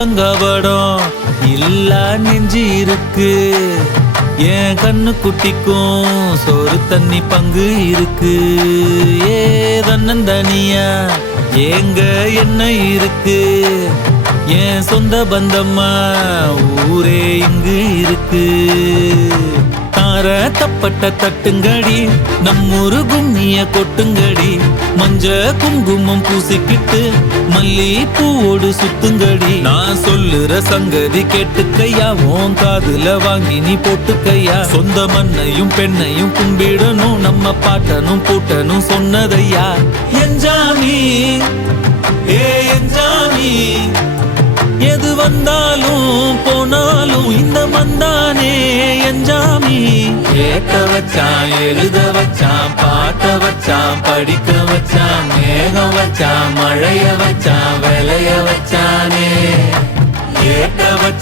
கபடம் இல்லா நெஞ்சு இருக்கு. என் கண்ணு குட்டிக்கும் சோறு தண்ணி பங்கு இருக்கு. ஏ தன்னந்தனியா ஏங்க என்ன இருக்கு. என் சொந்த பந்தம்மா ஊரே இங்கு இருக்கு. தார தப்பட்ட தட்டுங்கடி நம்மூரு கும்மிய கொட்டுங்கடி. மஞ்ச குங்குமம் பூசிக்கிட்டு மல்லி பூவோடு சுத்துங்கடி. நான் சொல்லுற சங்கதி கேட்டுக்கையா, உன் காதுல வாங்கி நீ போட்டுக்கையா. சொந்த மண்ணையும் பெண்ணையும் கும்பிடணும், நம்ம பாட்டனும் பூட்டனும் சொன்னதையா. என்ஜாமி ஏ என்ஜாமி, எது வந்தாலும் போனாலும் இந்த மந்தானே என்ஜாமி. கேட்க வச்சான், எழுத வச்சான், பாட்ட வச்சான், படிக்க வச்சான், மேகம் வச்சான், மழைய வச்சான், விளைய வச்சானே. கேட்க வச்சான்.